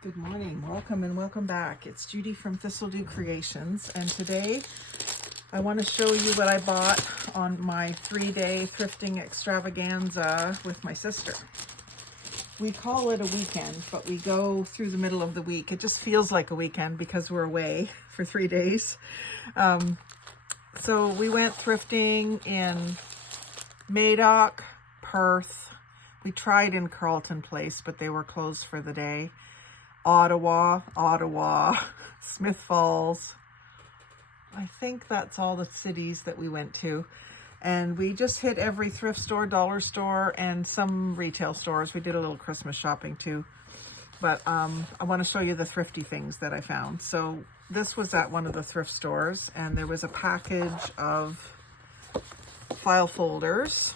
Good morning, welcome and welcome back. It's Judy from Thistledew Creations, and today I want to show you what I bought on my 3-day thrifting extravaganza with my sister. We call it a weekend, but we go through the middle of the week. It just feels like a weekend because we're away for 3 days. So we went thrifting in Madoc, Perth. We tried in Carleton Place, but they were closed for the day. Ottawa, Smith Falls. I think that's all the cities that we went to. And we just hit every thrift store, dollar store, and some retail stores. We did a little Christmas shopping too. But I want to show you the thrifty things that I found. So this was at one of the thrift stores, and there was a package of file folders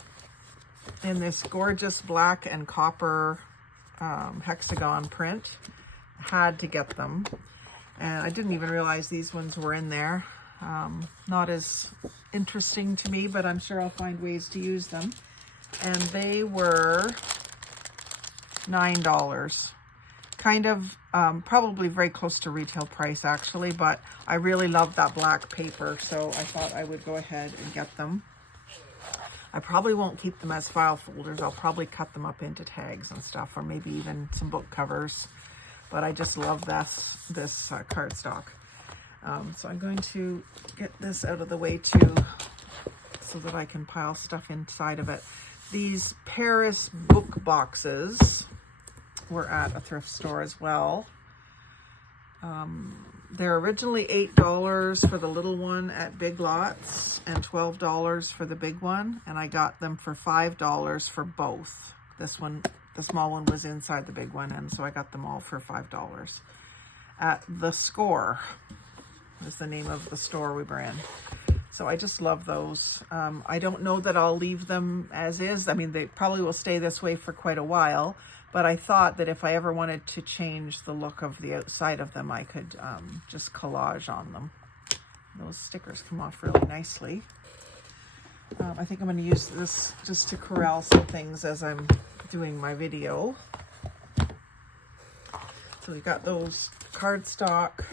in this gorgeous black and copper hexagon print. Had to get them, and I didn't even realize these ones were in there. Not as interesting to me, but I'm sure I'll find ways to use them. And they were $9, kind of probably very close to retail price actually, but I really love that black paper, so I thought I would go ahead and get them. I probably won't keep them as file folders. I'll probably cut them up into tags and stuff, or maybe even some book covers. But I just love this cardstock. So I'm going to get this out of the way too, so that I can pile stuff inside of it. These Paris book boxes were at a thrift store as well. They're originally $8 for the little one at Big Lots and $12 for the big one. And I got them for $5 for both. This one, the small one, was inside the big one, and so I got them all for $5 at The Score is the name of the store we were in. So I just love those. I don't know that I'll leave them as is. I mean, they probably will stay this way for quite a while, but I thought that if I ever wanted to change the look of the outside of them, I could just collage on them. Those stickers come off really nicely. I think I'm going to use this just to corral some things as I'm doing my video. So we got those cardstock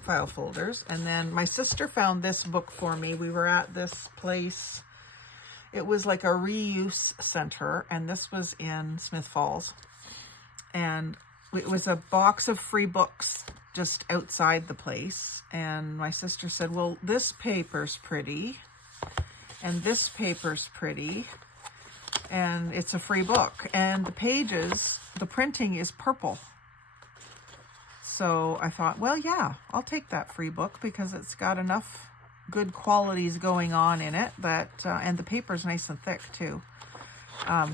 file folders, and then my sister found this book for me. We were at this place. It was like a reuse center, and this was in Smith Falls. And it was a box of free books just outside the place. And my sister said, well, this paper's pretty. And this paper's pretty, and it's a free book. And the pages, the printing is purple. So I thought, well, yeah, I'll take that free book because it's got enough good qualities going on in it that, and the paper's nice and thick too.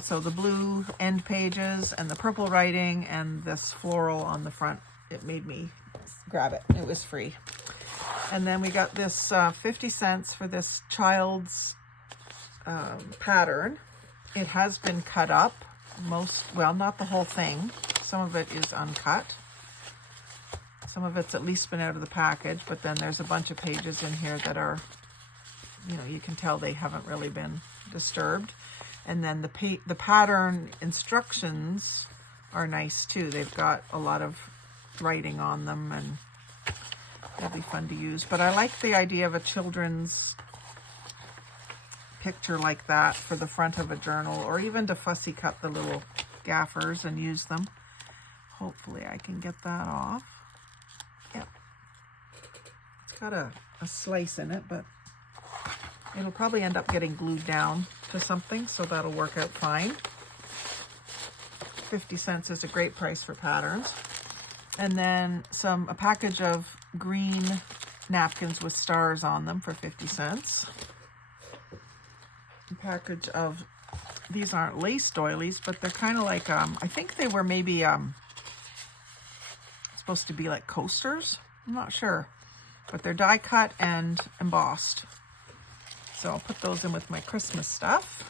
So the blue end pages and the purple writing and this floral on the front, it made me grab it. It was free. And then we got this 50 cents for this child's pattern. It has been cut up, well, not the whole thing. Some of it is uncut. Some of it's at least been out of the package, but then there's a bunch of pages in here that are, you can tell they haven't really been disturbed. And then the pattern instructions are nice too. They've got a lot of writing on them, and they'll be fun to use. But I like the idea of a children's picture like that for the front of a journal, or even to fussy cut the little gaffers and use them. Hopefully I can get that off. Yeah. It's got a slice in it, but it'll probably end up getting glued down to something, so that'll work out fine. 50 cents is a great price for patterns. And then a package of green napkins with stars on them for 50 cents. A package of, these aren't lace doilies, but they're kind of like, I think they were maybe supposed to be like coasters. I'm not sure, but they're die cut and embossed. So I'll put those in with my Christmas stuff.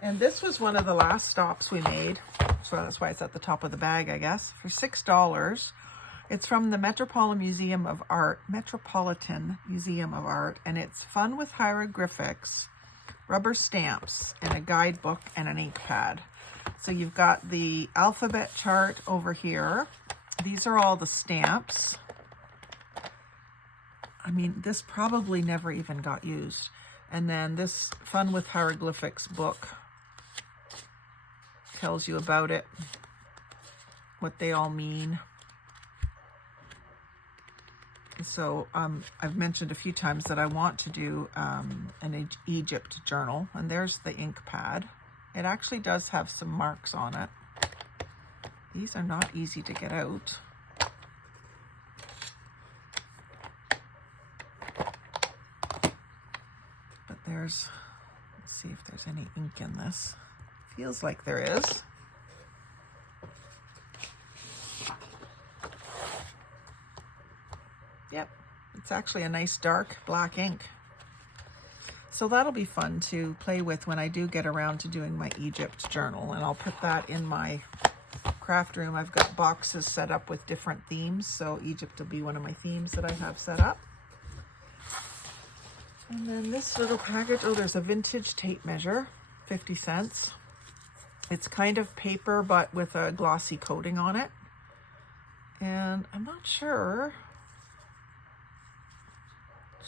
And this was one of the last stops we made, so that's why it's at the top of the bag, I guess, for $6. It's from the Metropolitan Museum of Art, and it's fun with hieroglyphics, rubber stamps, and a guidebook, and an ink pad. So you've got the alphabet chart over here. These are all the stamps. I mean, this probably never even got used. And then this Fun with Hieroglyphics book tells you about it, what they all mean. So I've mentioned a few times that I want to do an Egypt journal, and there's the ink pad. It actually does have some marks on it. These are not easy to get out. But there's, let's see if there's any ink in this. Feels like there is. Yep, it's actually a nice dark black ink. So that'll be fun to play with when I do get around to doing my Egypt journal, and I'll put that in my craft room. I've got boxes set up with different themes, so Egypt will be one of my themes that I have set up. And then this little package, oh, there's a vintage tape measure, 50 cents. It's kind of paper, but with a glossy coating on it. And I'm not sure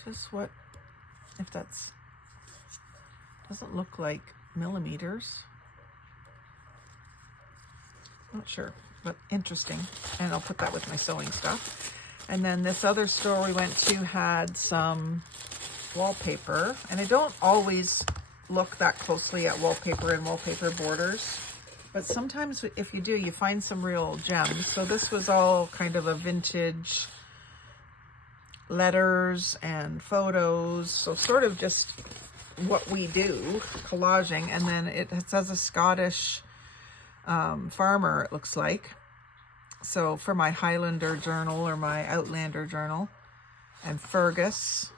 just what, if that's, doesn't look like millimeters. Not sure, but interesting. And I'll put that with my sewing stuff. And then this other store we went to had some wallpaper, and I don't always look that closely at wallpaper and wallpaper borders, but sometimes if you do, you find some real gems. So this was all kind of a vintage letters and photos, so sort of just what we do, collaging. And then it says a Scottish farmer, it looks like. So for my Highlander journal or my Outlander journal, and Fergus.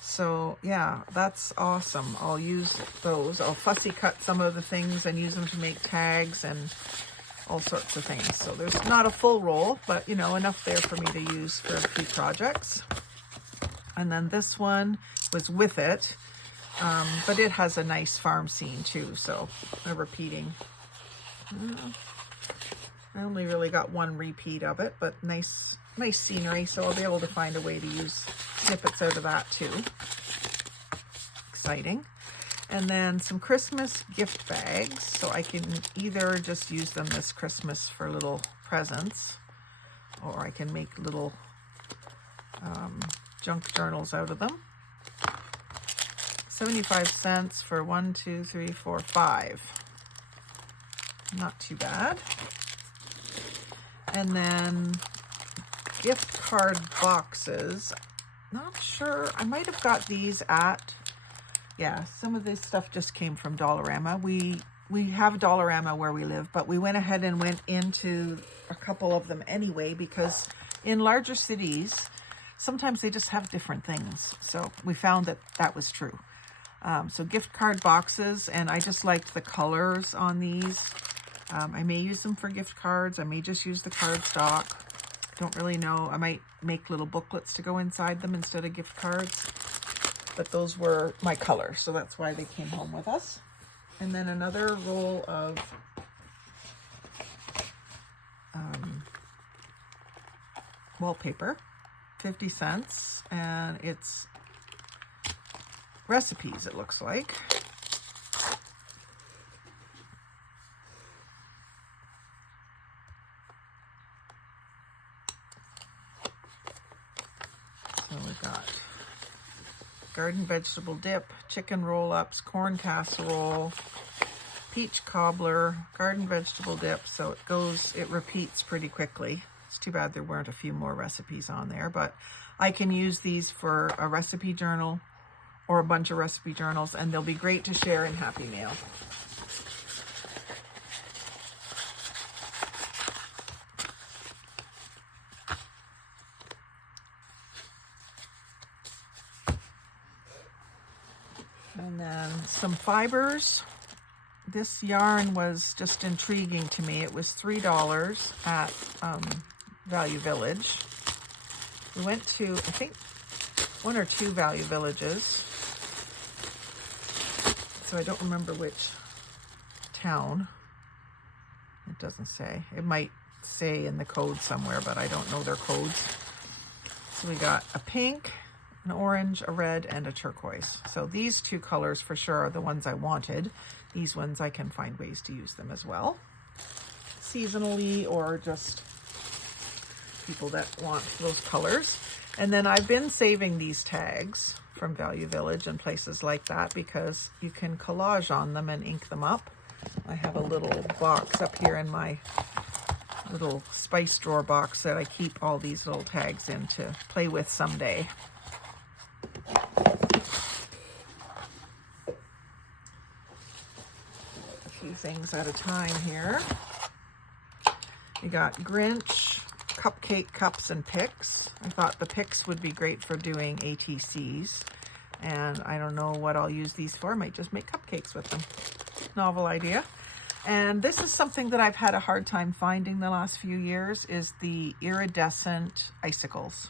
So yeah, that's awesome. I'll use those. I'll fussy cut some of the things and use them to make tags and all sorts of things. So there's not a full roll, but you know, enough there for me to use for a few projects. And then this one was with it, but it has a nice farm scene too, so a repeating. I only really got one repeat of it, but nice scenery, so I'll be able to find a way to use snippets out of that too. Exciting. And then some Christmas gift bags, so I can either just use them this Christmas for little presents, or I can make little junk journals out of them. 75 cents for 1, 2, 3, 4, 5. Not too bad. And then gift card boxes. Not sure. I might have got these at, yeah, some of this stuff just came from Dollarama. We have Dollarama where we live, but we went ahead and went into a couple of them anyway, because in larger cities, sometimes they just have different things. So we found that that was true. So gift card boxes, and I just liked the colors on these. I may use them for gift cards. I may just use the cardstock. I don't really know. I might make little booklets to go inside them instead of gift cards. But those were my colors, so that's why they came home with us. And then another roll of wallpaper, 50 cents, and it's recipes, it looks like. So we've got garden vegetable dip, chicken roll-ups, corn casserole, peach cobbler, garden vegetable dip. So it repeats pretty quickly. It's too bad there weren't a few more recipes on there, but I can use these for a recipe journal or a bunch of recipe journals, and they'll be great to share in Happy Mail. And then some fibers. This yarn was just intriguing to me. It was $3 at Value Village. We went to, I think one or two Value Villages. So I don't remember which town. It doesn't say. It might say in the code somewhere, but I don't know their codes. So we got a pink, an orange, a red, and a turquoise. So these two colors for sure are the ones I wanted. These ones I can find ways to use them as well, seasonally, or just people that want those colors. And then I've been saving these tags from Value Village and places like that because you can collage on them and ink them up. I have a little box up here in my little spice drawer box that I keep all these little tags in to play with someday. A few things at a time here. We got Grinch cupcake cups and picks. I thought the picks would be great for doing ATCs, and I don't know what I'll use these for. I might just make cupcakes with them. Novel idea. And this is something that I've had a hard time finding the last few years, is the iridescent icicles.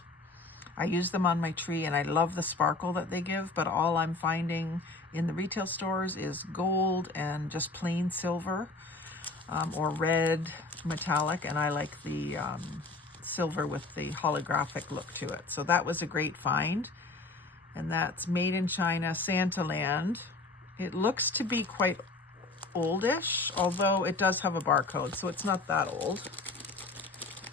I use them on my tree and I love the sparkle that they give, but all I'm finding in the retail stores is gold and just plain silver, or red metallic, and I like the silver with the holographic look to it. So that was a great find, and that's made in China, Santaland. It looks to be quite oldish, although it does have a barcode, so it's not that old.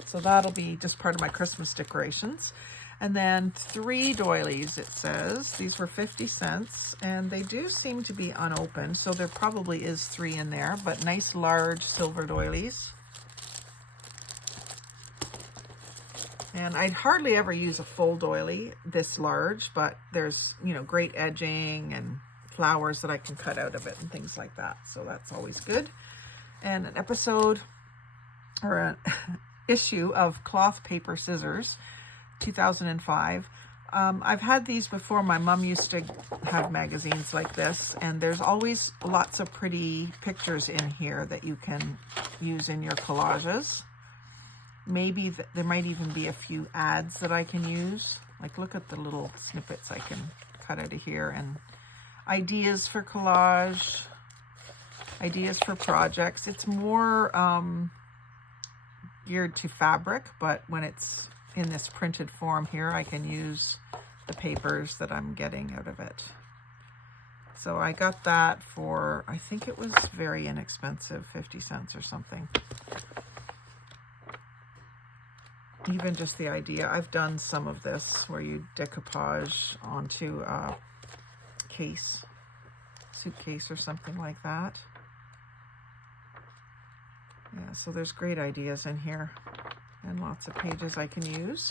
So that'll be just part of my Christmas decorations. And then 3 doilies, it says. These were 50 cents, and they do seem to be unopened, so there probably is 3 in there, but nice large silver doilies. And I'd hardly ever use a full doily this large, but there's, you know, great edging and flowers that I can cut out of it and things like that. So that's always good. And an episode, or an issue of Cloth Paper Scissors, 2005. I've had these before. My mom used to have magazines like this, and there's always lots of pretty pictures in here that you can use in your collages. Maybe there might even be a few ads that I can use. Like, look at the little snippets I can cut out of here, and ideas for collage, ideas for projects. It's more geared to fabric, but when it's in this printed form here, I can use the papers that I'm getting out of it. So I got that for, I think it was very inexpensive, 50 cents or something. Even just the idea, I've done some of this where you decoupage onto a case, suitcase or something like that. Yeah, so there's great ideas in here and lots of pages I can use.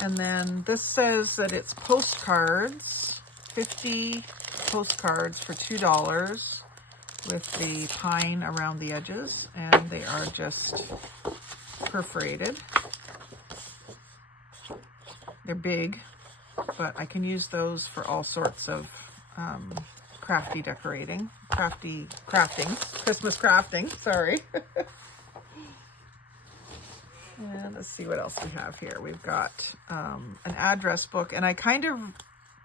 And then this says that it's postcards, 50 postcards for $2 with the pine around the edges, and they are just perforated. They're big, but I can use those for all sorts of crafty decorating, crafting, Christmas crafting, sorry. And let's see what else we have here. We've got an address book, and I kind of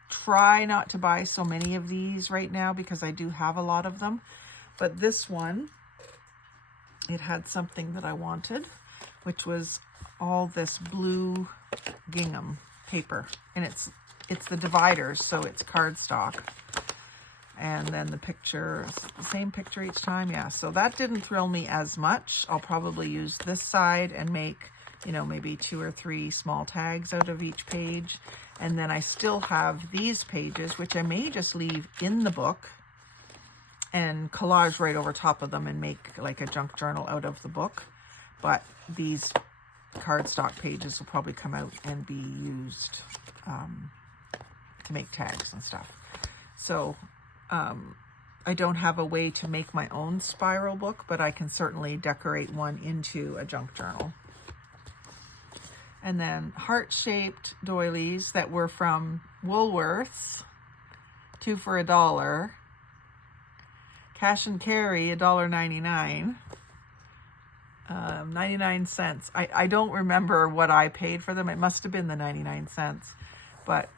try not to buy so many of these right now because I do have a lot of them. But this one, it had something that I wanted, which was all this blue gingham paper, and it's the dividers, so it's cardstock. And then the picture, the same picture each time. Yeah, so that didn't thrill me as much. I'll probably use this side and make, you know, maybe 2 or 3 small tags out of each page. And then I still have these pages, which I may just leave in the book and collage right over top of them and make like a junk journal out of the book. But these cardstock pages will probably come out and be used to make tags and stuff. So I don't have a way to make my own spiral book, but I can certainly decorate one into a junk journal. And then heart-shaped doilies that were from Woolworths, 2 for $1. Cash and carry, $1.99. 99 cents. I don't remember what I paid for them. It must have been the 99 cents. but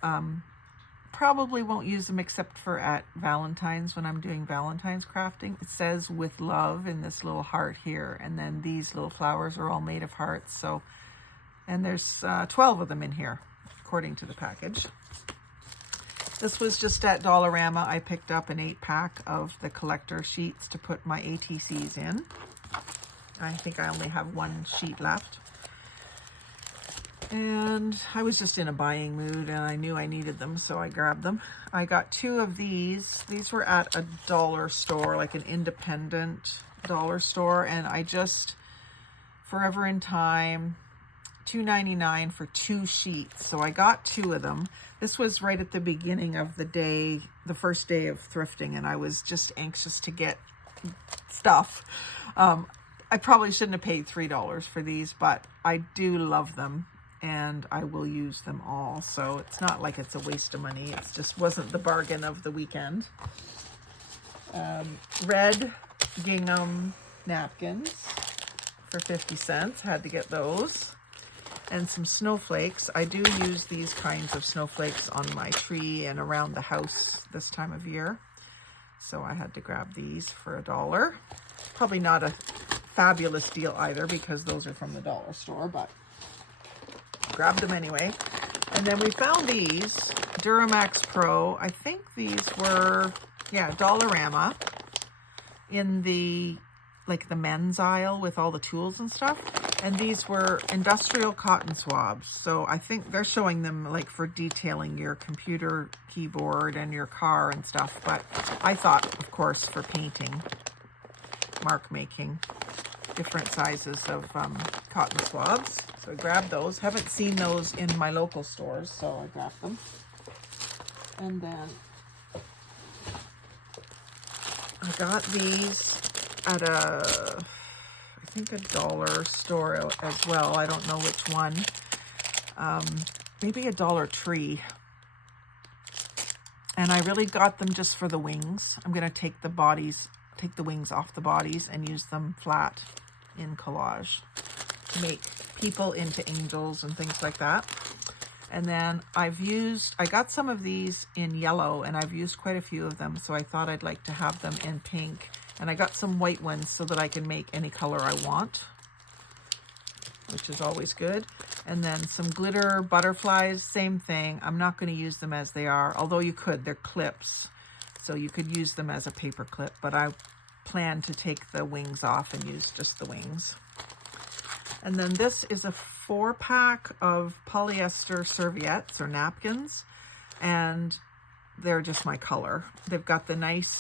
probably won't use them except for at Valentine's when I'm doing Valentine's crafting. It says with love in this little heart here, and then these little flowers are all made of hearts. So, and there's 12 of them in here according to the package. This was just at Dollarama. I picked up an 8-pack of the collector sheets to put my ATCs in. I think I only have one sheet left. And I was just in a buying mood and I knew I needed them, so I grabbed them. I got 2 of these. These were at a dollar store, like an independent dollar store, and I just, Forever in Time, $2.99 for 2 sheets. So I got 2 of them. This was right at the beginning of the day, the first day of thrifting, and I was just anxious to get stuff. I probably shouldn't have paid $3 for these, but I do love them and I will use them all. So it's not like it's a waste of money. It just wasn't the bargain of the weekend. Red gingham napkins for 50 cents. Had to get those. And some snowflakes. I do use these kinds of snowflakes on my tree and around the house this time of year. So I had to grab these for $1. Probably not a fabulous deal either because those are from the dollar store, but grabbed them anyway. And then we found these Duramax Pro. I think these were, yeah, Dollarama, in the, like the men's aisle with all the tools and stuff. And these were industrial cotton swabs. So I think they're showing them like for detailing your computer keyboard and your car and stuff. But I thought, of course, for painting, mark making, different sizes of cotton swabs. So I grabbed those. Haven't seen those in my local stores, so I grabbed them. And then I got these at I think a dollar store as well. I don't know which one. Maybe a Dollar Tree. And I really got them just for the wings. I'm going to take the wings off the bodies and use them flat in collage to make people into angels and things like that. And then I got some of these in yellow, and I've used quite a few of them, so I thought I'd like to have them in pink. And I got some white ones so that I can make any color I want, which is always good. And then some glitter butterflies, same thing. I'm not going to use them as they are, although you could. They're clips, so you could use them as a paper clip, but I plan to take the wings off and use just the wings. And then this is a 4-pack of polyester serviettes or napkins, and they're just my color. They've got the nice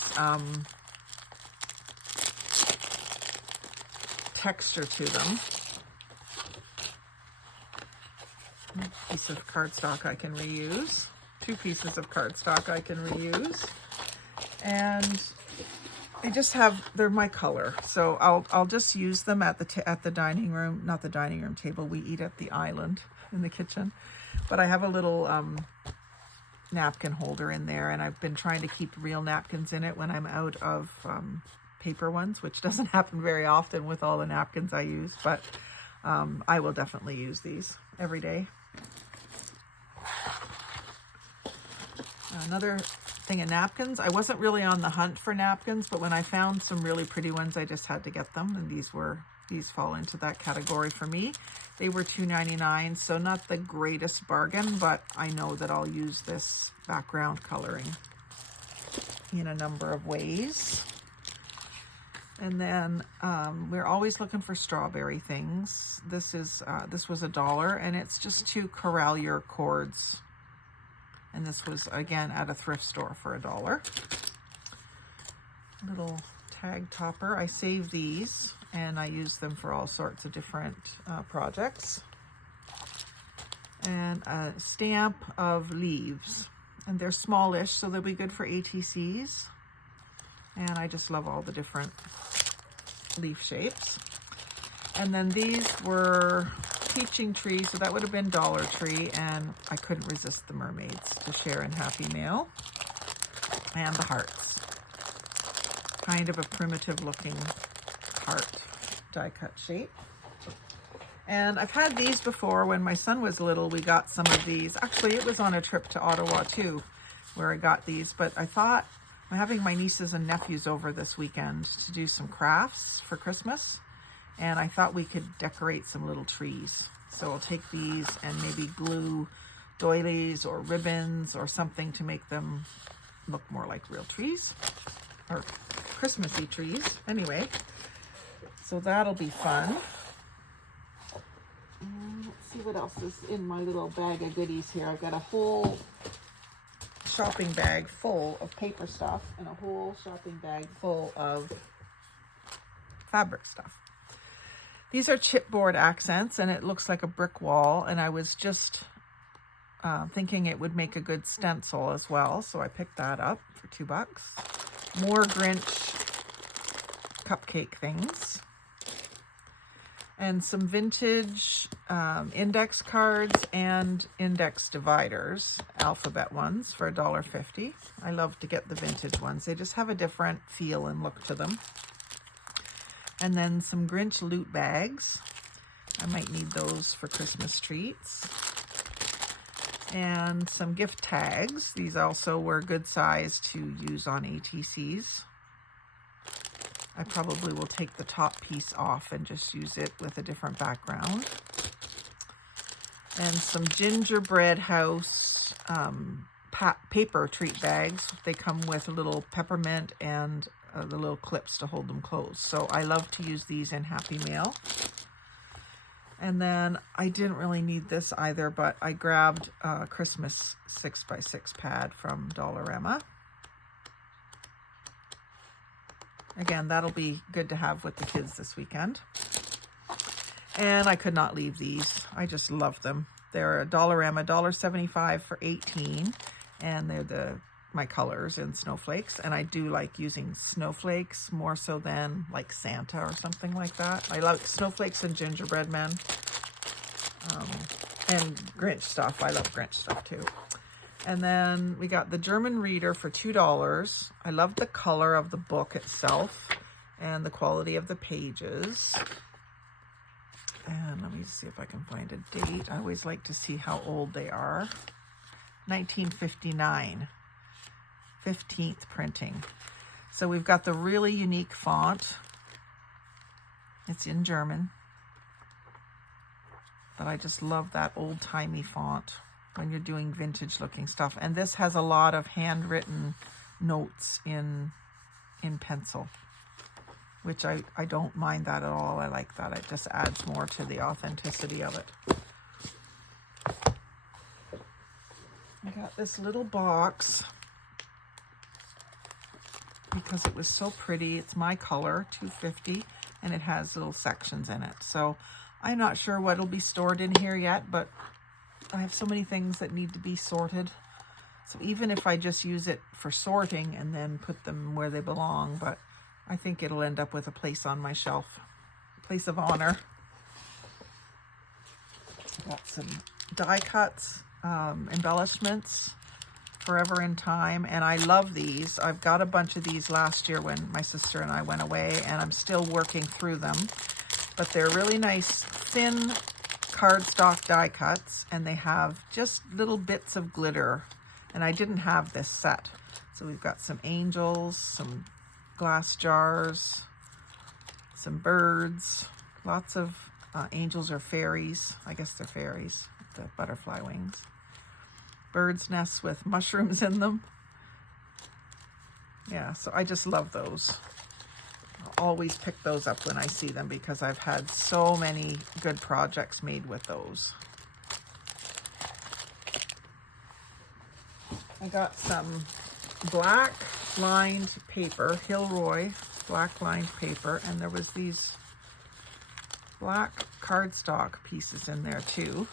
texture to them. A piece of cardstock I can reuse. 2 pieces of cardstock I can reuse. And I just they're my color. So I'll just use them at the dining room, not the dining room table. We eat at the island in the kitchen. But I have a little napkin holder in there, and I've been trying to keep real napkins in it when I'm out of paper ones, which doesn't happen very often with all the napkins I use, but I will definitely use these every day. Another thing of napkins. I wasn't really on the hunt for napkins, but when I found some really pretty ones, I just had to get them, and these fall into that category for me. They were $2.99, so not the greatest bargain, but I know that I'll use this background coloring in a number of ways. And then we're always looking for strawberry things. This was $1, and it's just 2 corral your cords. And this was, again, at a thrift store for $1. Little tag topper. I save these, and I use them for all sorts of different projects. And a stamp of leaves. And they're smallish, so they'll be good for ATCs. And I just love all the different leaf shapes. And then these were Teaching Tree, so that would have been Dollar Tree, and I couldn't resist the mermaids to share in Happy Mail. And the hearts. Kind of a primitive looking heart die cut shape. And I've had these before. When my son was little, we got some of these. Actually, it was on a trip to Ottawa too, where I got these. But I thought I'm having my nieces and nephews over this weekend to do some crafts for Christmas. And I thought we could decorate some little trees. So I'll take these and maybe glue doilies or ribbons or something to make them look more like real trees or Christmassy trees. Anyway, so that'll be fun. Let's see what else is in my little bag of goodies here. I've got a whole shopping bag full of paper stuff and a whole shopping bag full of fabric stuff. These are chipboard accents, and it looks like a brick wall, and I was just thinking it would make a good stencil as well, so I picked that up for $2. More Grinch cupcake things. And some vintage index cards and index dividers, alphabet ones, for $1.50. I love to get the vintage ones. They just have a different feel and look to them. And then some Grinch loot bags. I might need those for Christmas treats. And some gift tags. These also were good size to use on ATCs. I probably will take the top piece off and just use it with a different background. And some gingerbread house paper treat bags. They come with a little peppermint and the little clips to hold them closed. So I love to use these in Happy Mail. And then I didn't really need this either, but I grabbed a Christmas 6x6 pad from Dollarama. Again, that'll be good to have with the kids this weekend. And I could not leave these. I just love them. They're a Dollarama, $1.75 for 18. And they're my colors in snowflakes. And I do like using snowflakes more so than like Santa or something like that. I like snowflakes and gingerbread men. And Grinch stuff. I love Grinch stuff too. And then we got the German Reader for $2. I love the color of the book itself and the quality of the pages. And let me see if I can find a date. I always like to see how old they are. 1959, 15th printing. So we've got the really unique font. It's in German. But I just love that old-timey font when you're doing vintage looking stuff. And this has a lot of handwritten notes in pencil, which I don't mind that at all. I like that. It just adds more to the authenticity of it. I got this little box because it was so pretty. It's my color, $2.50, and it has little sections in it. So I'm not sure what'll be stored in here yet, but I have so many things that need to be sorted. So even if I just use it for sorting and then put them where they belong, but I think it'll end up with a place on my shelf, a place of honor. Got some die cuts, embellishments, Forever in Time, and I love these. I've got a bunch of these last year when my sister and I went away, and I'm still working through them. But they're really nice, thin cardstock die cuts, and they have just little bits of glitter. And I didn't have this set. So we've got some angels, some glass jars, some birds, lots of angels or fairies. I guess they're fairies, the butterfly wings. Birds' nests with mushrooms in them. Yeah, so I just love those. I'll always pick those up when I see them because I've had so many good projects made with those. I got some black lined paper, Hilroy black lined paper, and there was these black cardstock pieces in there too.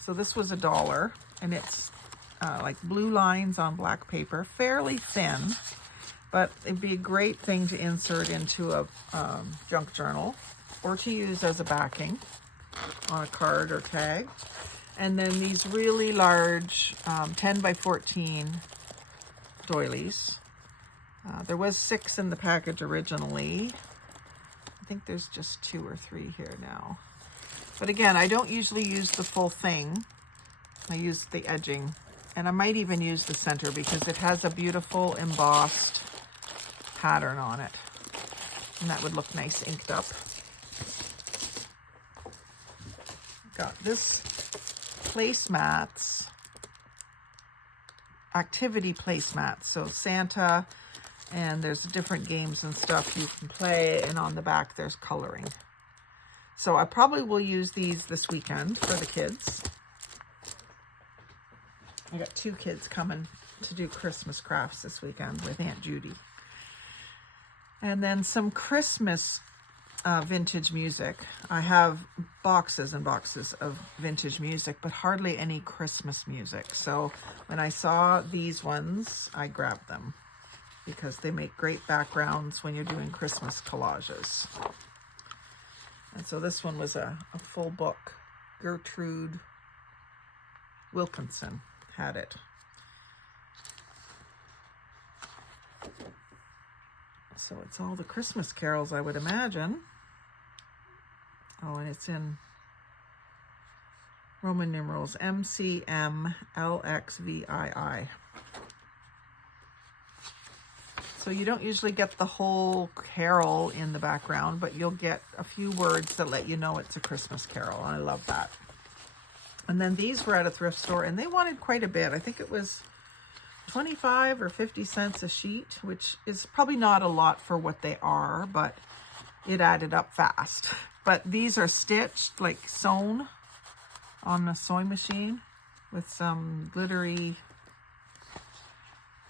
So this was $1, and it's like blue lines on black paper, fairly thin, but it'd be a great thing to insert into a junk journal or to use as a backing on a card or tag. And then these really large 10 by 14 doilies. There was 6 in the package originally. I think there's just 2 or 3 here now. But again, I don't usually use the full thing. I use the edging, and I might even use the center because it has a beautiful embossed pattern on it. And that would look nice inked up. Got this placemats, activity placemats. So Santa, and there's different games and stuff you can play, and on the back there's coloring. So I probably will use these this weekend for the kids. I got 2 kids coming to do Christmas crafts this weekend with Aunt Judy. And then some Christmas vintage music. I have boxes and boxes of vintage music, but hardly any Christmas music. So when I saw these ones, I grabbed them because they make great backgrounds when you're doing Christmas collages. And so this one was a full book. Gertrude Wilkinson had it. So it's all the Christmas carols, I would imagine. Oh, and it's in Roman numerals, MCMLXVII. So you don't usually get the whole carol in the background, but you'll get a few words that let you know it's a Christmas carol. And I love that. And then these were at a thrift store, and they wanted quite a bit. I think it was 25 or 50 cents a sheet, which is probably not a lot for what they are, but it added up fast. But these are stitched, like sewn on a sewing machine with some glittery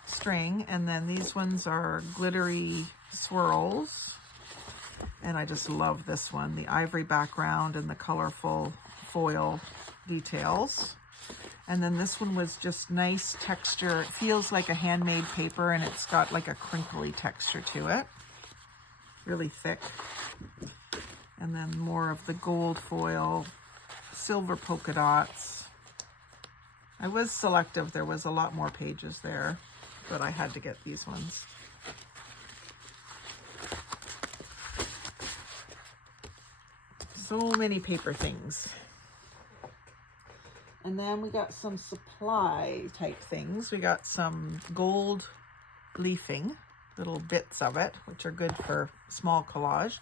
string. And then these ones are glittery swirls. And I just love this one, the ivory background and the colorful foil details. And then this one was just nice texture. It feels like a handmade paper, and it's got like a crinkly texture to it. Really thick. And then more of the gold foil, silver polka dots. I was selective. There was a lot more pages there, but I had to get these ones. So many paper things. And then we got some supply type things. We got some gold leafing, little bits of it, which are good for small collage.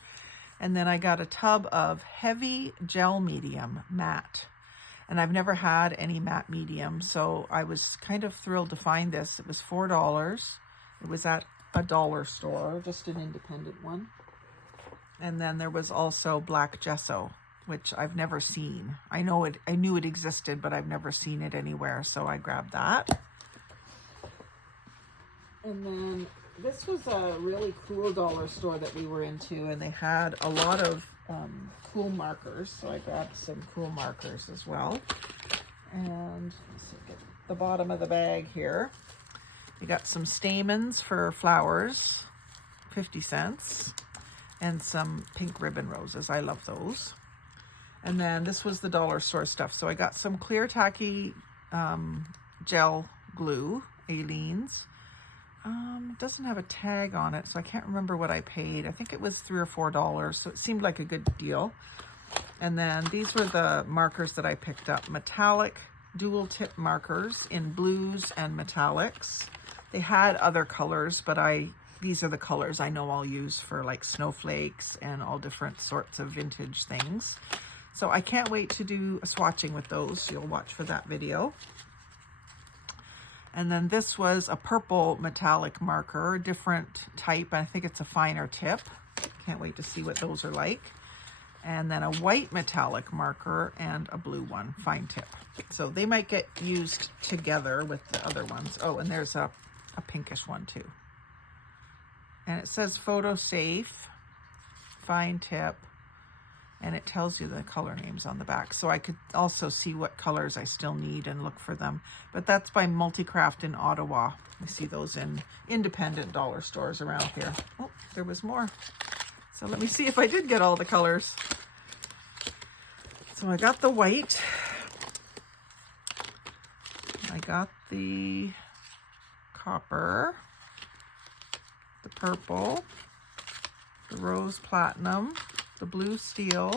And then I got a tub of heavy gel medium matte. And I've never had any matte medium, so I was kind of thrilled to find this. It was $4. It was at a dollar store, just an independent one. And then there was also black gesso, which I've never seen. I knew it existed, but I've never seen it anywhere, so I grabbed that. And then this was a really cool dollar store that we were into, and they had a lot of cool markers, so I grabbed some cool markers as well. And let's see, get the bottom of the bag here. We got some stamens for flowers, 50 cents, and some pink ribbon roses. I love those. And then this was the dollar store stuff. So I got some clear tacky gel glue, Aleene's. It doesn't have a tag on it, so I can't remember what I paid. I think it was $3 or $4, so it seemed like a good deal. And then these were the markers that I picked up. Metallic dual tip markers in blues and metallics. They had other colors, but these are the colors I know I'll use for like snowflakes and all different sorts of vintage things. So I can't wait to do a swatching with those. You'll watch for that video. And then this was a purple metallic marker, different type. I think it's a finer tip. Can't wait to see what those are like. And then a white metallic marker and a blue one, fine tip. So they might get used together with the other ones. Oh, and there's a pinkish one too. And it says photo safe, fine tip, and it tells you the color names on the back. So I could also see what colors I still need and look for them. But that's by Multicraft in Ottawa. I see those in independent dollar stores around here. Oh, there was more. So let me see if I did get all the colors. So I got the white. I got the copper, the purple, the rose platinum, the blue steel,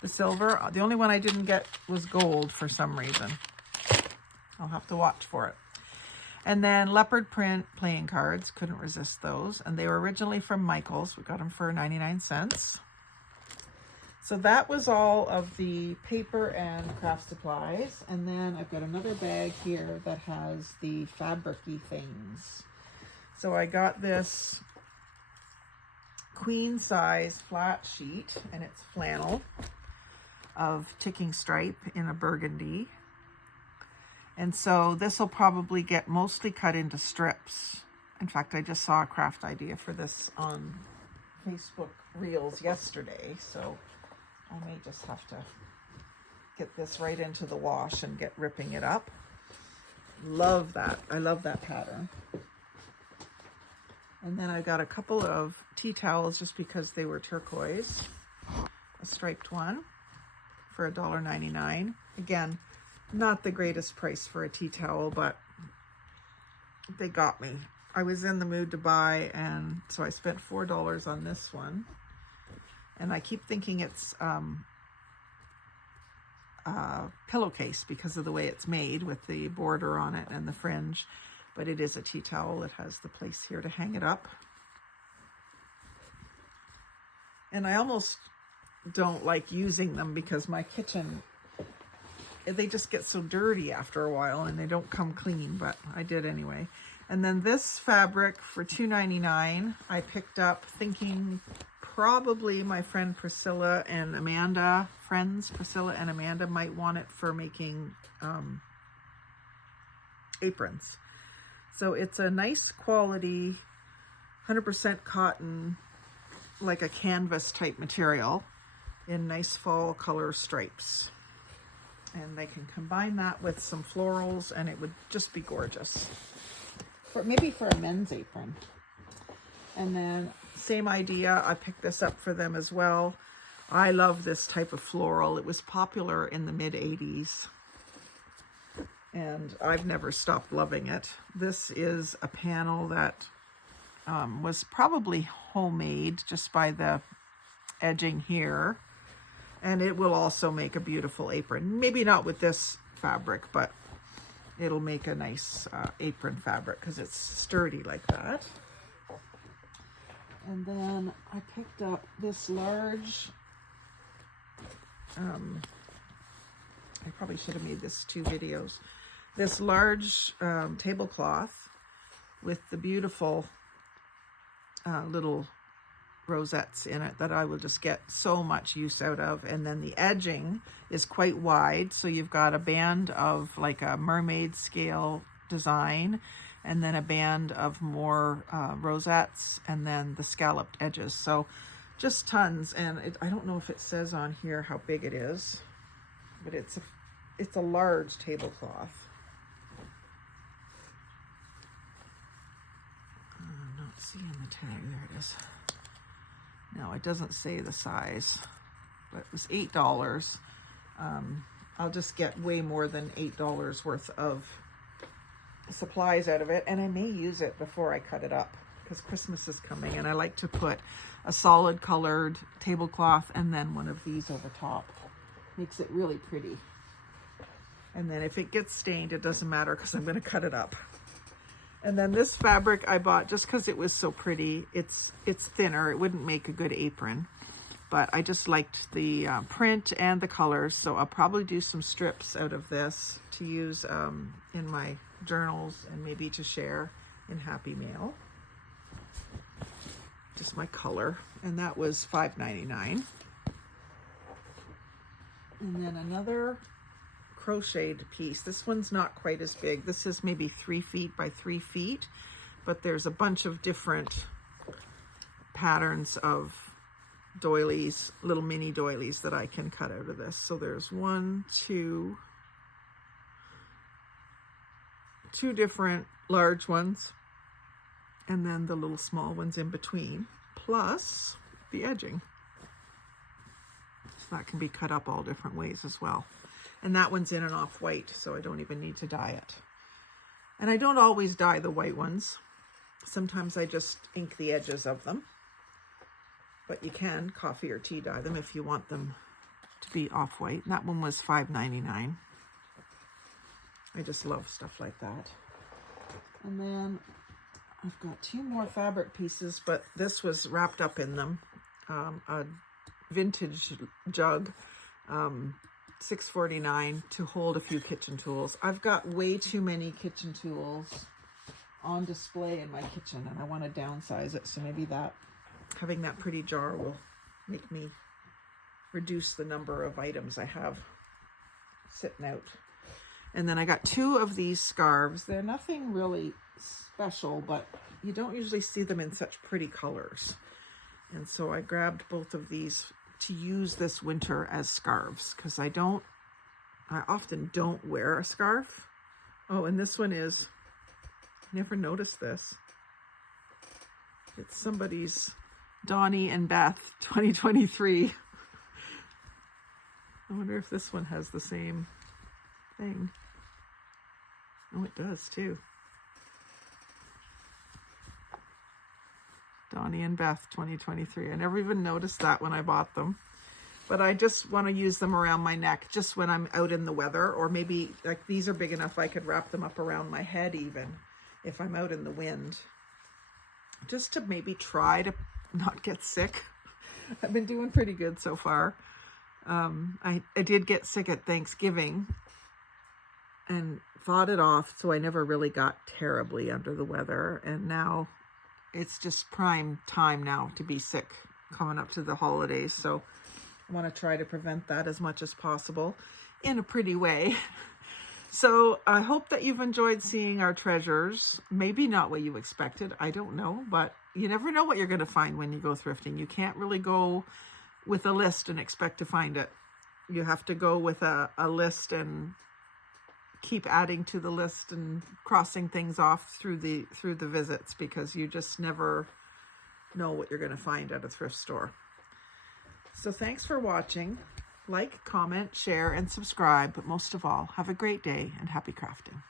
the silver. The only one I didn't get was gold for some reason. I'll have to watch for it. And then leopard print playing cards. Couldn't resist those. And they were originally from Michael's. We got them for 99 cents. So that was all of the paper and craft supplies. And then I've got another bag here that has the fabric-y things. So I got this queen size flat sheet, and it's flannel of ticking stripe in a burgundy. And so this will probably get mostly cut into strips. In fact, I just saw a craft idea for this on Facebook Reels yesterday. So I may just have to get this right into the wash and get ripping it up. Love that. I love that pattern. And then I got a couple of tea towels just because they were turquoise. A striped one for $1.99. Again, not the greatest price for a tea towel, but they got me. I was in the mood to buy, and so I spent $4 on this one. And I keep thinking it's a pillowcase because of the way it's made with the border on it and the fringe. But it is a tea towel. It has the place here to hang it up. And I almost don't like using them because my kitchen, they just get so dirty after a while and they don't come clean, but I did anyway. And then this fabric for $2.99 I picked up thinking probably my friend Priscilla and Amanda, Priscilla and Amanda might want it for making aprons. So it's a nice quality, 100% cotton, like a canvas type material in nice fall color stripes. And they can combine that with some florals and it would just be gorgeous. Maybe for a men's apron. And then same idea, I picked this up for them as well. I love this type of floral. It was popular in the mid-80s. And I've never stopped loving it. This is a panel that was probably homemade just by the edging here. And it will also make a beautiful apron. Maybe not with this fabric, but it'll make a nice apron fabric because it's sturdy like that. And then I picked up this large, I probably should have made this 2 videos. This large tablecloth with the beautiful little rosettes in it that I will just get so much use out of. And then the edging is quite wide, so you've got a band of like a mermaid scale design, and then a band of more rosettes, and then the scalloped edges. So just tons. And I don't know if it says on here how big it is, but it's a large tablecloth. I'm not seeing the tag. There it is. No, it doesn't say the size, but it was $8. I'll just get way more than $8 worth of supplies out of it, and I may use it before I cut it up because Christmas is coming, and I like to put a solid colored tablecloth and then one of these over top. Makes it really pretty. And then if it gets stained, it doesn't matter because I'm going to cut it up. And then this fabric I bought just because it was so pretty. It's thinner. It wouldn't make a good apron, but I just liked the print and the colors. So I'll probably do some strips out of this to use in my journals and maybe to share in Happy Mail. Just my color. And that was $5.99. And then another crocheted piece. This one's not quite as big. This is maybe 3 feet by 3 feet, but there's a bunch of different patterns of doilies, little mini doilies that I can cut out of this. So there's 2 different large ones, and then the little small ones in between, plus the edging. So that can be cut up all different ways as well. And that one's in an off-white, so I don't even need to dye it. And I don't always dye the white ones. Sometimes I just ink the edges of them. But you can coffee or tea dye them if you want them to be off-white. And that one was $5.99. I just love stuff like that. And then I've got 2 more fabric pieces, but this was wrapped up in them. A vintage jug, $6.49 to hold a few kitchen tools. I've got way too many kitchen tools on display in my kitchen, and I want to downsize it, so maybe that having that pretty jar will make me reduce the number of items I have sitting out. And then I got 2 of these scarves. They're nothing really special, but you don't usually see them in such pretty colors. And so I grabbed both of these to use this winter as scarves, because I often don't wear a scarf. Oh, and this one is, I never noticed this. It's somebody's Donnie and Beth 2023. I wonder if this one has the same thing. Oh, it does too. Donnie and Beth 2023. I never even noticed that when I bought them. But I just want to use them around my neck just when I'm out in the weather, or maybe like these are big enough I could wrap them up around my head even if I'm out in the wind. Just to maybe try to not get sick. I've been doing pretty good so far. I did get sick at Thanksgiving and fought it off, so I never really got terribly under the weather. And now it's just prime time now to be sick coming up to the holidays. So I want to try to prevent that as much as possible in a pretty way. So I hope that you've enjoyed seeing our treasures. Maybe not what you expected, I don't know, but you never know what you're going to find when you go thrifting. You can't really go with a list and expect to find it. You have to go with a list and keep adding to the list and crossing things off through the visits, because you just never know what you're going to find at a thrift store. So thanks for watching. Like, comment, share, and subscribe, but most of all, have a great day and happy crafting.